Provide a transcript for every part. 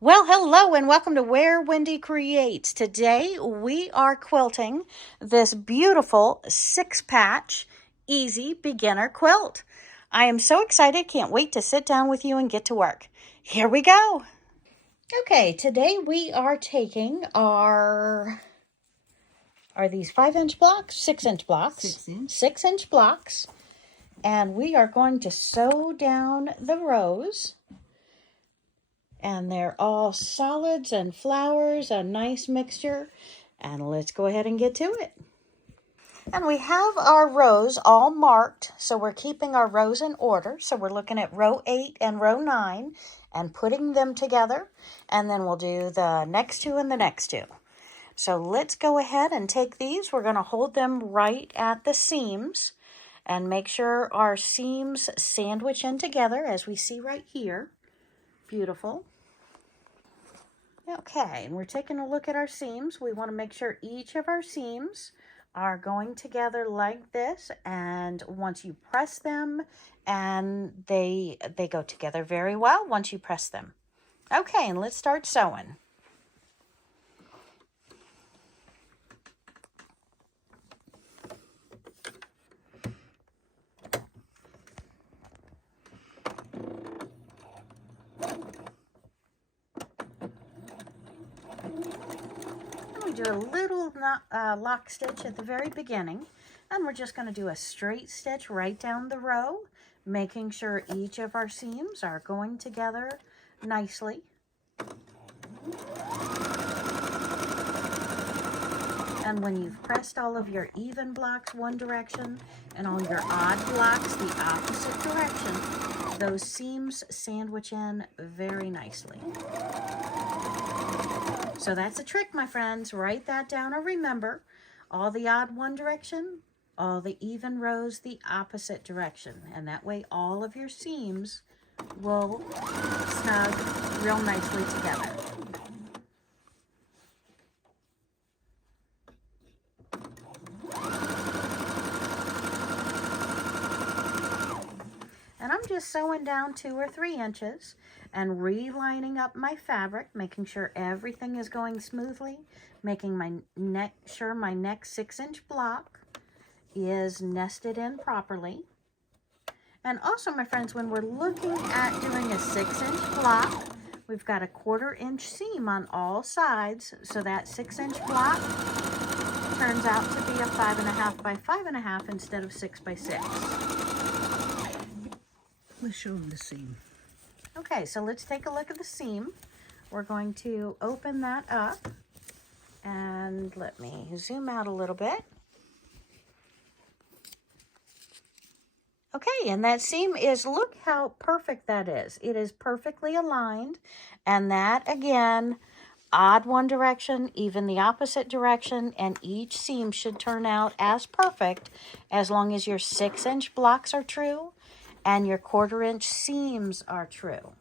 Well, hello and welcome to Where Wendy Creates. Today we are quilting this beautiful 6-patch easy beginner quilt. I am so excited, can't wait to sit down with you and get to work. Here we go. Okay, today we are taking are these 5-inch blocks? 6-inch blocks. 6-inch. 6-inch blocks. And we are going to sew down the rows. And they're all solids and flowers, a nice mixture. And let's go ahead and get to it. And we have our rows all marked, so we're keeping our rows in order. So we're looking at row 8 and row 9 and putting them together. And then we'll do the next two and the next two. So let's go ahead and take these. We're going to hold them right at the seams and make sure our seams sandwich in together as we see right here. Beautiful. Okay, and we're taking a look at our seams. We want to make sure each of our seams are going together like this, and once you press them, and they go together very well once you press them. Okay, and let's start sewing. Do a little lock stitch at the very beginning, and we're just going to do a straight stitch right down the row, making sure each of our seams are going together nicely. And when you've pressed all of your even blocks one direction and all your odd blocks the opposite direction, those seams sandwich in very nicely. So that's a trick, my friends. Write that down or remember. All the odd one direction, all the even rows the opposite direction. And that way all of your seams will snug real nicely together. And I'm just sewing down 2 or 3 inches and relining up my fabric, making sure everything is going smoothly, making sure my next 6-inch block is nested in properly. And also, my friends, when we're looking at doing a 6-inch block, we've got a 1/4-inch seam on all sides, so that 6-inch block turns out to be a 5.5 by 5.5 instead of 6 by 6. Let's show them the seam. Okay, so let's take a look at the seam. We're going to open that up, and let me zoom out a little bit. Okay, and that seam is, look how perfect that is. It is perfectly aligned, and that, again, odd one direction, even the opposite direction, and each seam should turn out as perfect as long as your 6-inch blocks are true and your 1/4-inch seams are true.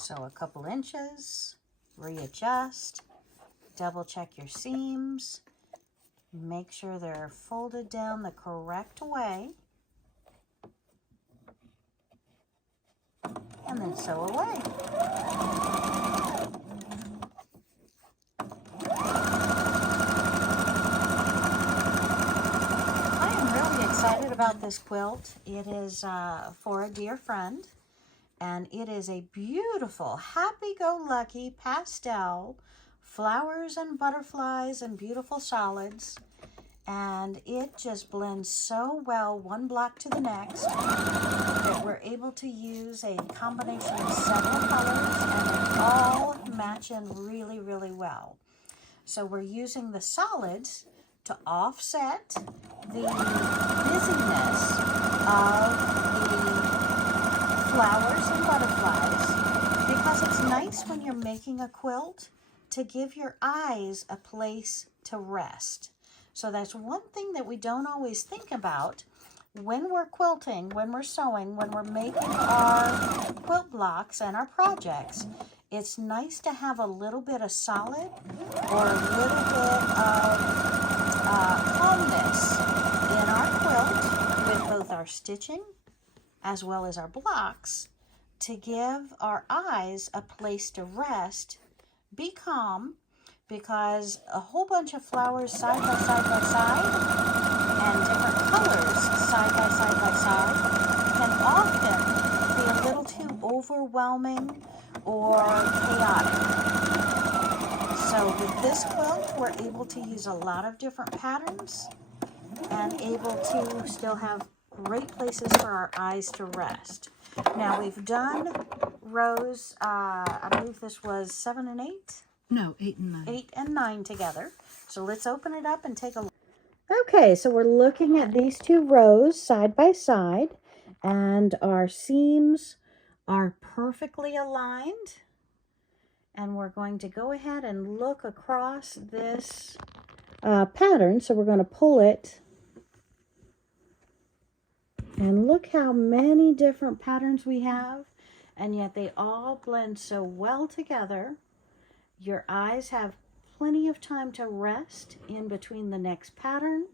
So a couple inches, readjust, double check your seams, make sure they're folded down the correct way, and then sew away. I am really excited about this quilt. It is for a dear friend. And it is a beautiful, happy-go-lucky pastel, flowers and butterflies and beautiful solids. And it just blends so well, one block to the next, that we're able to use a combination of several colors, and they all match in really, really well. So we're using the solids to offset the busyness of the flowers and butterflies, because it's nice when you're making a quilt to give your eyes a place to rest. So that's one thing that we don't always think about when we're quilting, when we're sewing, when we're making our quilt blocks and our projects. It's nice to have a little bit of solid or a little bit of calmness in our quilt with both our stitching as well as our blocks to give our eyes a place to rest, be calm, because a whole bunch of flowers side by side by side and different colors side by side can often be a little too overwhelming or chaotic. So with this quilt, we're able to use a lot of different patterns and able to still have great places for our eyes to rest. Now we've done rows, I believe this was 7 and 8? No, 8 and 9. 8 and 9 together. So let's open it up and take a look. Okay, so we're looking at these two rows side by side, and our seams are perfectly aligned. And we're going to go ahead and look across this pattern. So we're going to pull it. And look how many different patterns we have. And yet they all blend so well together. Your eyes have plenty of time to rest in between the next pattern.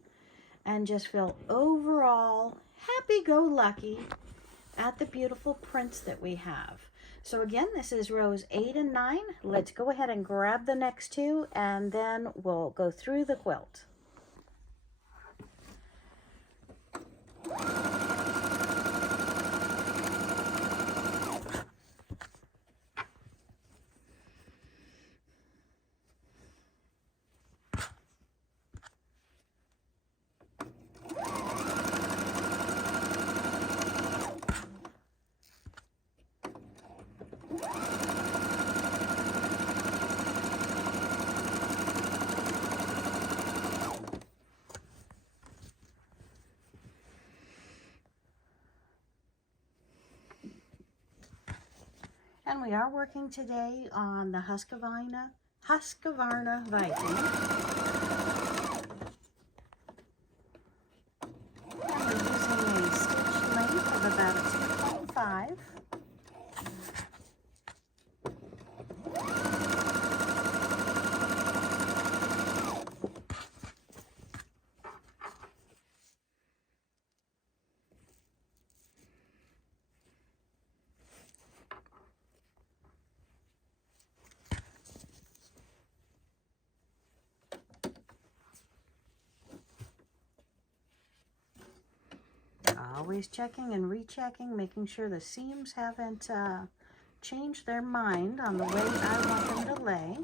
And just feel overall happy-go-lucky at the beautiful prints that we have. So again, this is rows 8 and 9. Let's go ahead and grab the next two, and then we'll go through the quilt. And we are working today on the Husqvarna Viking. And we're using a stitch length of about 2.5. Always checking and rechecking, making sure the seams haven't changed their mind on the way I want them to lay.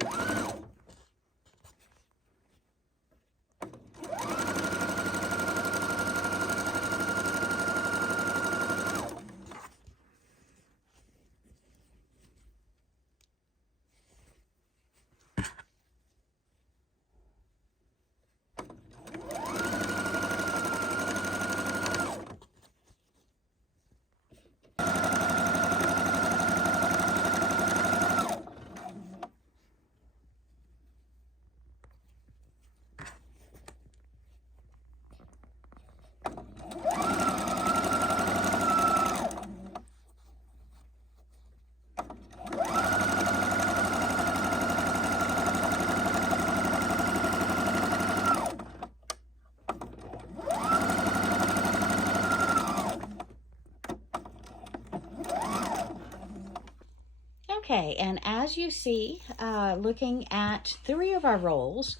Okay, and as you see, looking at 3 of our rows,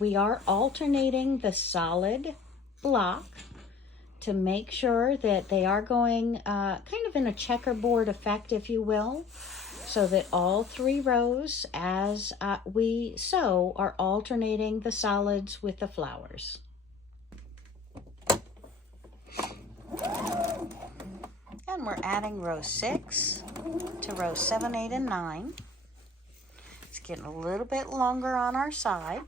we are alternating the solid block to make sure that they are going kind of in a checkerboard effect, if you will, so that all 3 rows as we sew are alternating the solids with the flowers. And we're adding row 6 to row 7, 8, and 9. It's getting a little bit longer on our side.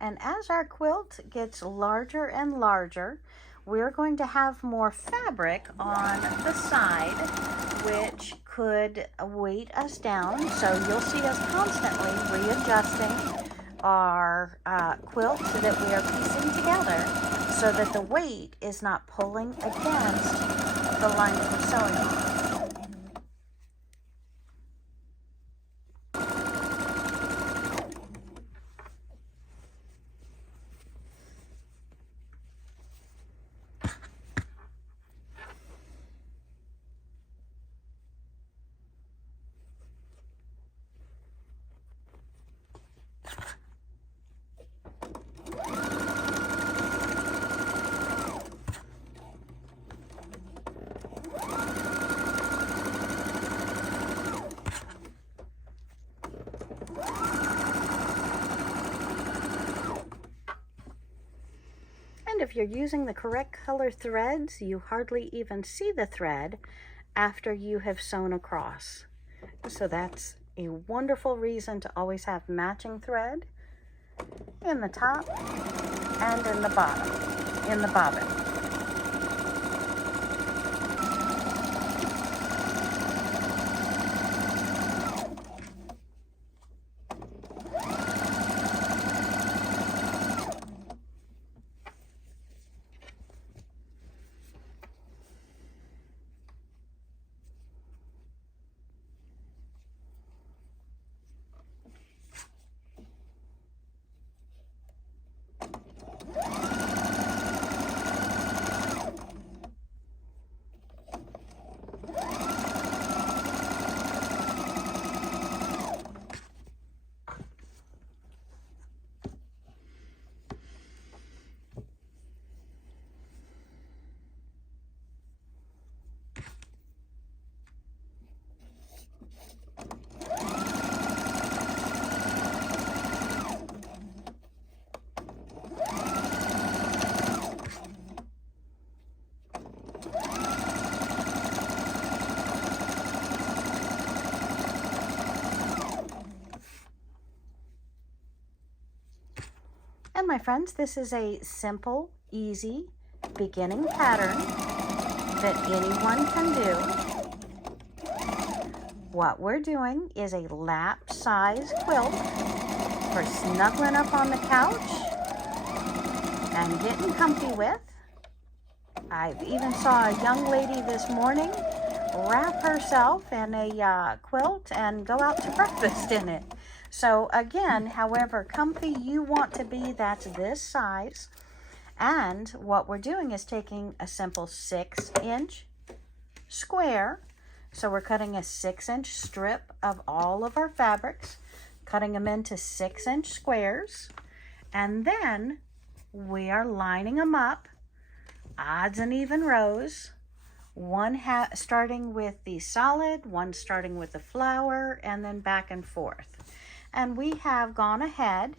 And as our quilt gets larger and larger, we're going to have more fabric on the side, which could weight us down. So you'll see us constantly readjusting our quilt that we are piecing together so that the weight is not pulling against the line that we're sewing on. And if you're using the correct color threads, you hardly even see the thread after you have sewn across. So that's a wonderful reason to always have matching thread in the top and in the bottom, in the bobbin. And my friends, this is a simple, easy, beginning pattern that anyone can do. What we're doing is a lap size quilt for snuggling up on the couch and getting comfy with. I've even saw a young lady this morning wrap herself in a quilt and go out to breakfast in it. So again, however comfy you want to be, that's this size. And what we're doing is taking a simple 6-inch square. So we're cutting a 6-inch strip of all of our fabrics, cutting them into 6-inch squares. And then we are lining them up, odds and even rows. One starting with the solid, one starting with the flower, and then back and forth. And we have gone ahead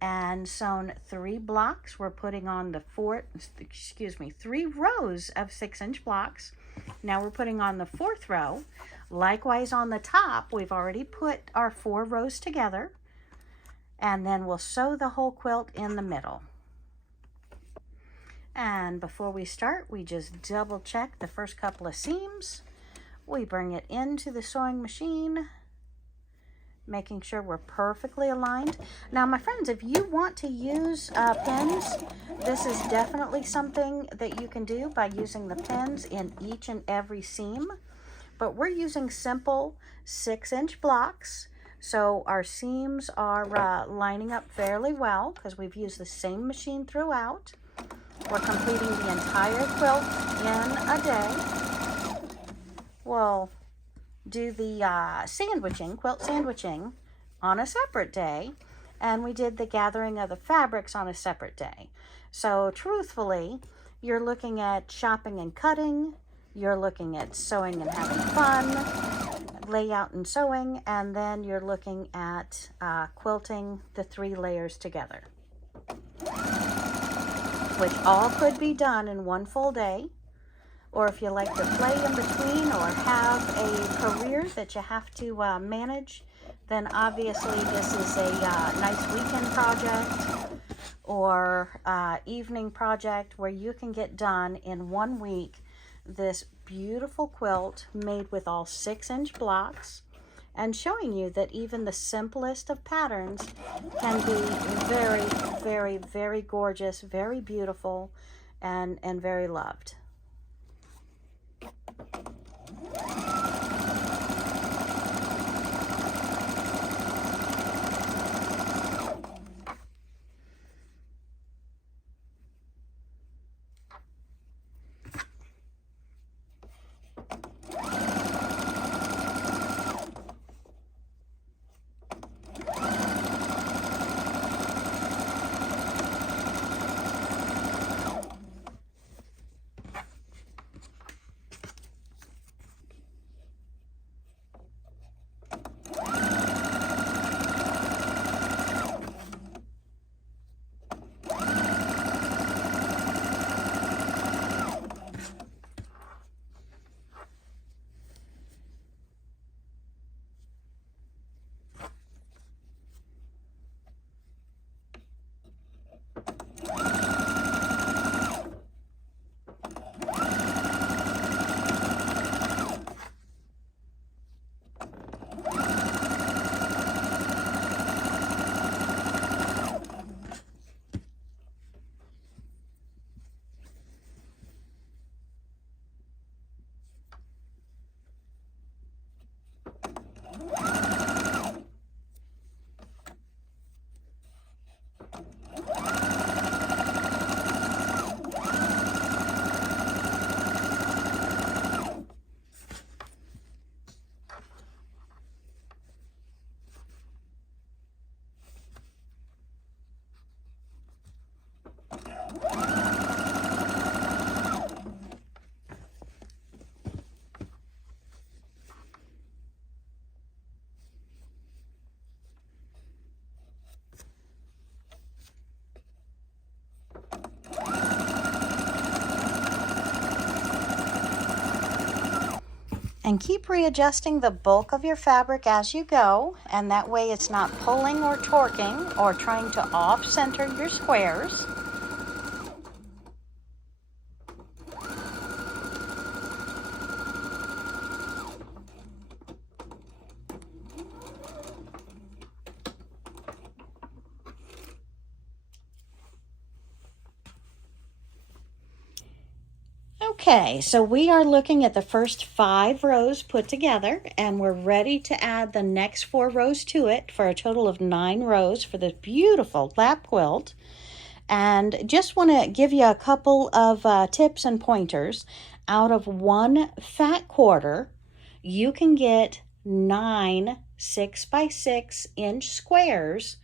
and sewn 3 blocks. We're putting on the 3 rows of 6-inch blocks. Now we're putting on the 4th row. Likewise on the top, we've already put our 4 rows together. And then we'll sew the whole quilt in the middle. And before we start, we just double check the first couple of seams. We bring it into the sewing machine, making sure we're perfectly aligned. Now, my friends, if you want to use pins, this is definitely something that you can do by using the pins in each and every seam. But we're using simple 6-inch blocks, so our seams are lining up fairly well because we've used the same machine throughout. We're completing the entire quilt in a day. We'll do the quilt sandwiching on a separate day, and we did the gathering of the fabrics on a separate day. So truthfully, you're looking at shopping and cutting, you're looking at sewing and having fun, layout and sewing, and then you're looking at quilting the 3 layers together, which all could be done in one full day. or if you like to play in between or have a career that you have to manage, then obviously this is a nice weekend project or evening project where you can get done in 1 week this beautiful quilt made with all 6-inch blocks, and showing you that even the simplest of patterns can be very, very, very gorgeous, very beautiful, and very loved. And keep readjusting the bulk of your fabric as you go, and that way it's not pulling or torquing or trying to off-center your squares. Okay, so we are looking at the first 5 rows put together, and we're ready to add the next 4 rows to it for a total of 9 rows for this beautiful lap quilt. And just want to give you a couple of tips and pointers. Out of 1 fat quarter, you can get 9 6x6-inch squares.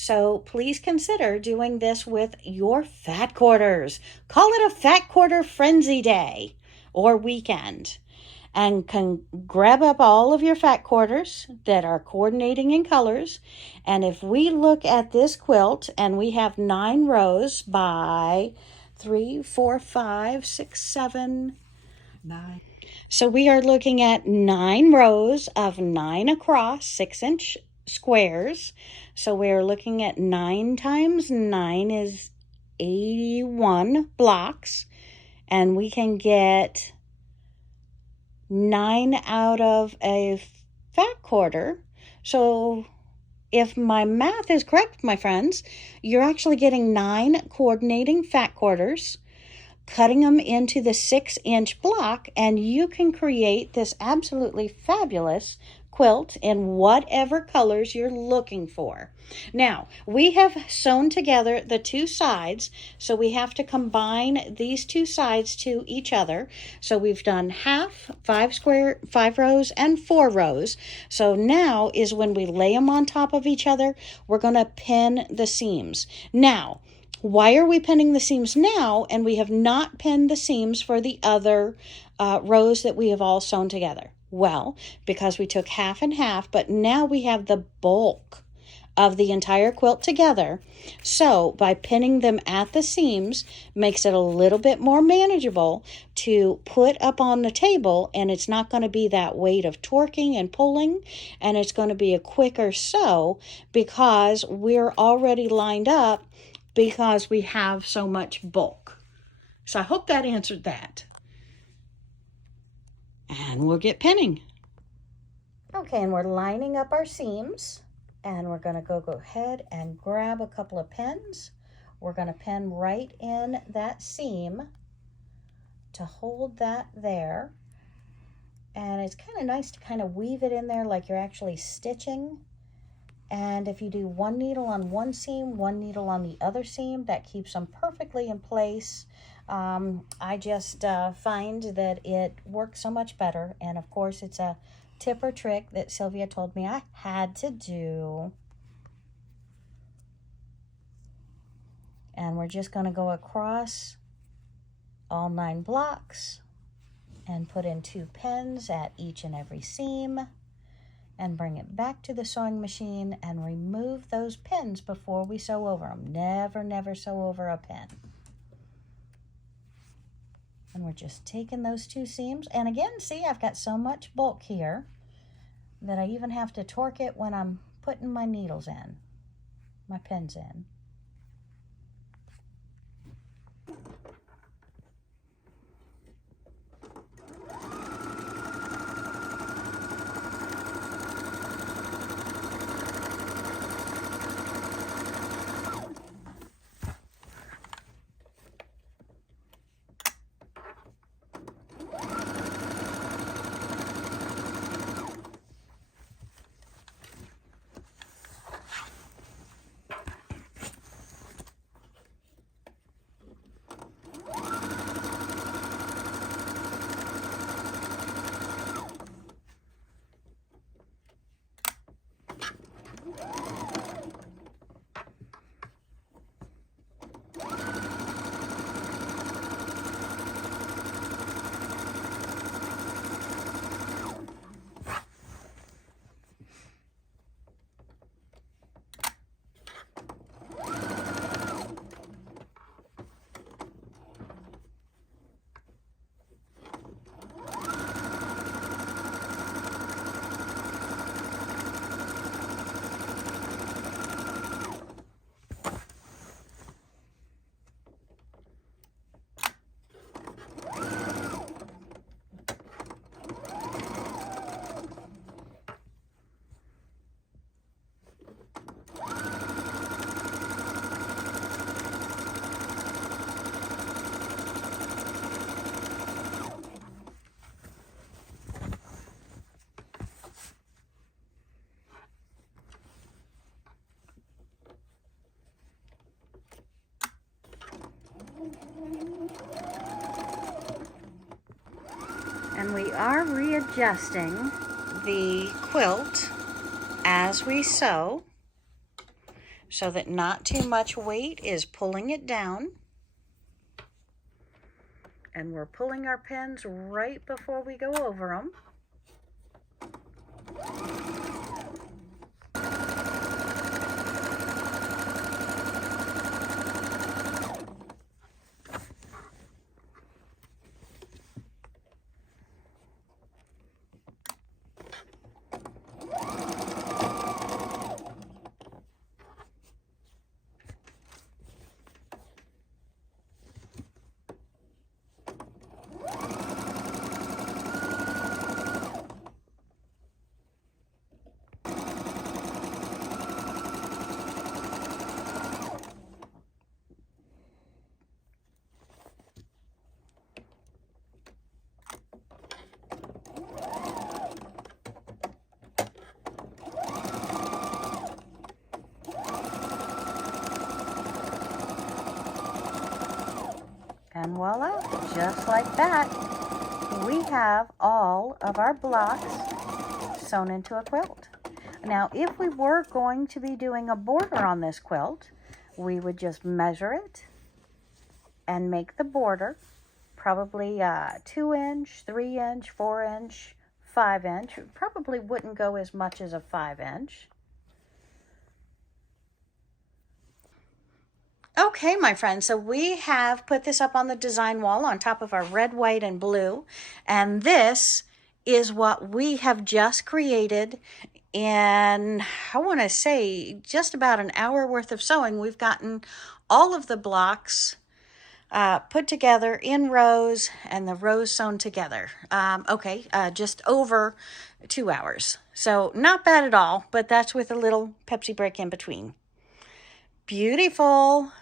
So please consider doing this with your fat quarters. Call it a fat quarter frenzy day or weekend, and can grab up all of your fat quarters that are coordinating in colors. And if we look at this quilt, and we have 9 rows by 3, 4, 5, 6, 7, 9. So we are looking at 9 rows of 9 across 6-inch squares. So we're looking at 9 times 9 is 81 blocks, and we can get 9 out of a fat quarter. So if my math is correct, my friends, you're actually getting 9 coordinating fat quarters, cutting them into the 6-inch block, and you can create this absolutely fabulous quilt in whatever colors you're looking for. Now, we have sewn together the 2 sides, so we have to combine these 2 sides to each other. So we've done half, 5 rows, and 4 rows. So now is when we lay them on top of each other, we're going to pin the seams. Now, why are we pinning the seams now, and we have not pinned the seams for the other rows that we have all sewn together? Well, because we took half and half, but now we have the bulk of the entire quilt together. So by pinning them at the seams makes it a little bit more manageable to put up on the table, and it's not going to be that weight of torquing and pulling, and it's going to be a quicker sew because we're already lined up because we have so much bulk. So I hope that answered that. And we'll get pinning. Okay, and we're lining up our seams, and we're going to go ahead and grab a couple of pins. We're going to pin right in that seam to hold that there. And it's kind of nice to kind of weave it in there like you're actually stitching. And if you do one needle on one seam, one needle on the other seam, that keeps them perfectly in place. I just find that it works so much better. And of course, it's a tip or trick that Sylvia told me I had to do. And we're just going to go across all 9 blocks and put in 2 pins at each and every seam and bring it back to the sewing machine and remove those pins before we sew over them. Never, never sew over a pin. And we're just taking those 2 seams. And again, see, I've got so much bulk here that I even have to torque it when I'm putting my needles in, my pins in. And we are readjusting the quilt as we sew so that not too much weight is pulling it down. And we're pulling our pins right before we go over them. And voila, just like that, we have all of our blocks sewn into a quilt. Now, if we were going to be doing a border on this quilt, we would just measure it and make the border probably 2-inch, 3-inch, 4-inch, 5-inch. Probably wouldn't go as much as a 5-inch. Okay, my friends, so we have put this up on the design wall on top of our red, white, and blue. And this is what we have just created in, I want to say, just about an hour worth of sewing. We've gotten all of the blocks put together in rows and the rows sewn together. Just over 2 hours. So not bad at all, but that's with a little Pepsi break in between. Beautiful.